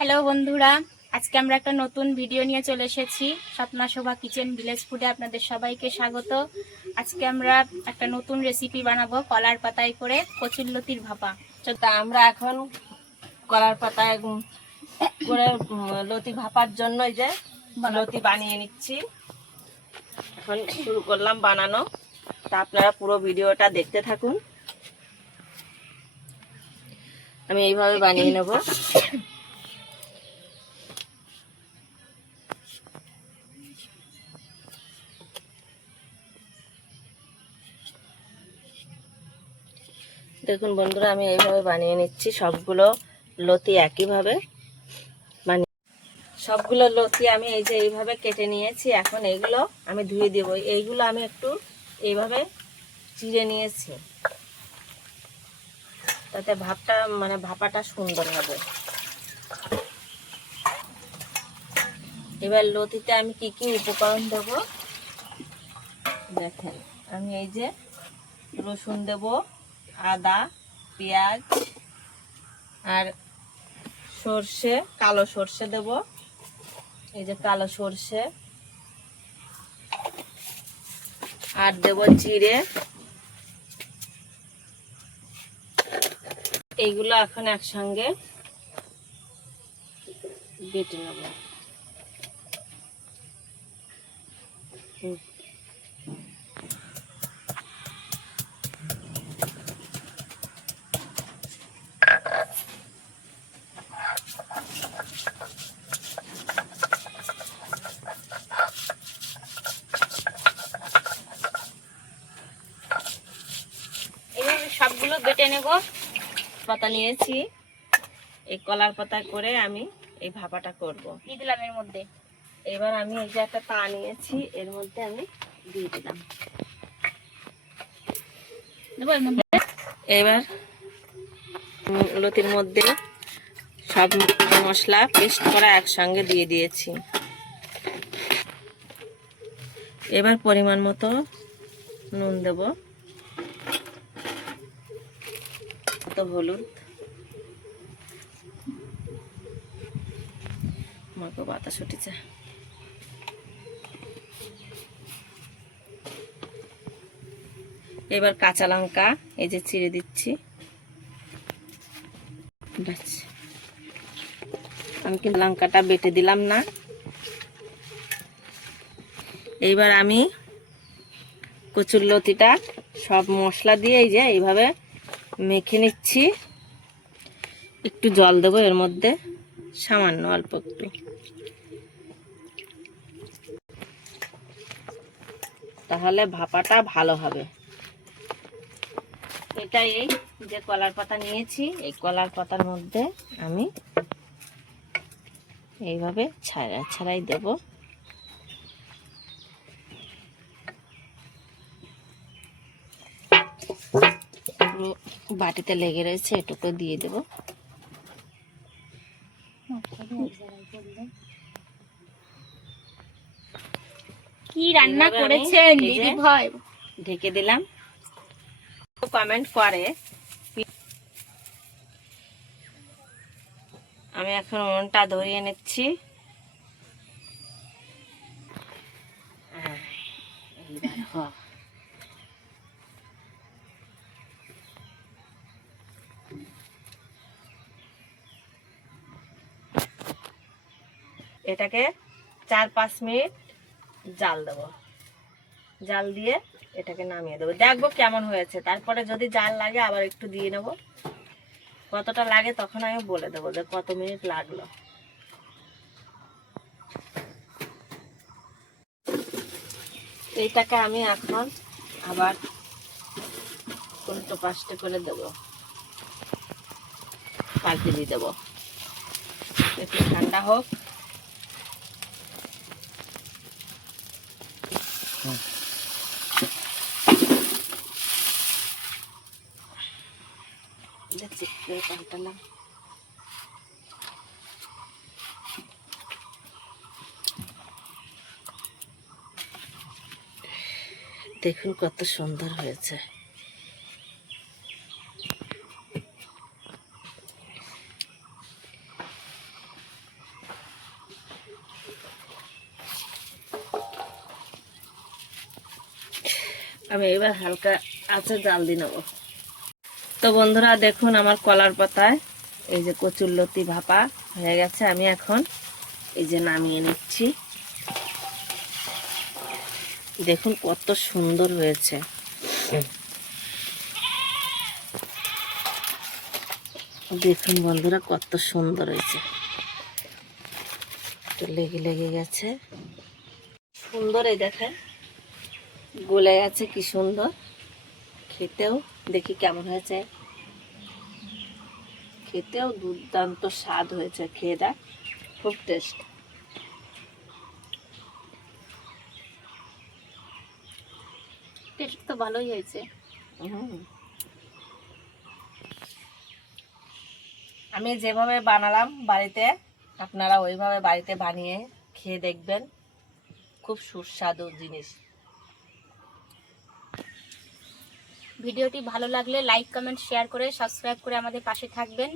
Hello বন্ধুরা, আজকে আমরা একটা নতুন ভিডিও নিয়ে চলে এসেছি। স্বপ্না শোভা কিচেন ভিলেজ ফুডে আপনাদের সবাইকে স্বাগত। আজকে আমরা একটা নতুন রেসিপি বানাবো কলার পাতায় করে কচুরলতির ভাপা। তা আমরা এখন কলার পাতায় করে লতি ভাপার জন্য যে লতি বানিয়ে নিচ্ছি। এখন শুরু করলাম বানানো। তা আপনারা পুরো ভিডিওটা দেখতে থাকুন। আমি এইভাবে বানিয়ে নেব। দেখুন বন্ধুরা, আমি এইভাবে বানিয়ে নিচ্ছি। সবগুলো লতি একইভাবে সবগুলো লতি আমি এই যে এইভাবে কেটে নিয়েছি। এখন এইগুলো আমি ধুয়ে দেব। এইগুলো আমি একটু এইভাবে চিড়ে নিয়েছি, তাতে ভাপাটা সুন্দর হবে। এবার লতিতে আমি কি কি উপকরণ দেব দেখেন। আমি এই যে রসুন দেব, আদা, পেঁয়াজ আর সর্ষে, কালো সর্ষে দেব। এই যে কালো সর্ষে, আর দেব জিরে। এইগুলো এখন একসঙ্গে বেটে নেব। এইভাবে সবগুলো বেটে নেব। পাতা নিয়েছি, এই কলার পাতা করে আমি এই ভাপাটা করব। দিয়ে দিলাম এর মধ্যে। এবার আমি এই যে একটা পা নিয়েছি, এর মধ্যে আমি দিয়ে দিলাম। এবার লতির মধ্যে সব মশলা পেস্ট করা একসঙ্গে দিয়ে দিয়েছি। এবার পরিমাণ মতো নুন দেব, হলুদ, আমাকে বাতাস উঠেছে। এবার কাঁচা লঙ্কা এই যে চিড়ে দিচ্ছি। আমি কিন্তু লঙ্কাটা বেটে দিলাম না। এইবার আমি কচুরলতিটা সব মশলা দিয়ে এই যে এইভাবে মেখে নিচ্ছি। একটু জল দেবো এর মধ্যে, সামান্য অল্প একটু। তাহলে ভাপাটা ভালো হবে। এটা এই যে কলার পাতা নিয়েছি, এই কলার পাতার মধ্যে আমি এইভাবে ছাড়াই দেব। পুরো বাটিতে লেগে রয়েছে, এটুকু দিয়ে দেব। কি রান্না করেছেন দিদি ভাই? ঢেকে দিলাম। কমেন্ট করে। আমি এখন উনুনটা ধরিয়ে নিচ্ছি। এটাকে 4-5 মিনিট জাল দেবো। জাল দিয়ে এটাকে নামিয়ে দেবো, দেখবো কেমন হয়েছে। তারপরে যদি জাল লাগে আবার একটু দিয়ে নেব। কতটা লাগে তখন আমি বলে দেবো যে কত মিনিট লাগলো। এইটাকে আমি এখন আবার উল্টো পাশে করে দেবো, পাল্টে দিয়ে দেবো। একটু ঠান্ডা হোক। পাল্টালাম। দেখুন কত সুন্দর হয়েছে। আমি এবার হালকা আঁচে জাল দিয়ে নেবো। তো বন্ধুরা দেখুন আমার কলার পাতায় এই যে কচুরলতি ভাপা হয়ে গেছে। আমি এখন এই যে নামিয়ে নিচ্ছি। দেখুন কত সুন্দর হয়েছে। দেখুন বন্ধুরা কত সুন্দর হয়েছে। একটু লেগে লেগে গেছে, সুন্দর। এই দেখেন গলে গেছে, কি সুন্দর খেতেও। দেখি কেমন হয়েছে। খেতেও দুর্দান্ত স্বাদ হয়েছে, খেয়ে দেখ, খুব টেস্ট। টেস্ট তো ভালোই হয়েছে। আমি যেভাবে বানালাম বাড়িতে, আপনারা ওইভাবে বাড়িতে বানিয়ে খেয়ে দেখবেন, খুব সুস্বাদু জিনিস। ভিডিওটি ভালো লাগলে লাইক কমেন্ট শেয়ার করে সাবস্ক্রাইব করে আমাদের পাশে থাকবেন।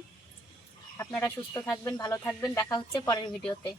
আপনারা সুস্থ থাকবেন, ভালো থাকবেন। দেখা হচ্ছে পরের ভিডিওতে।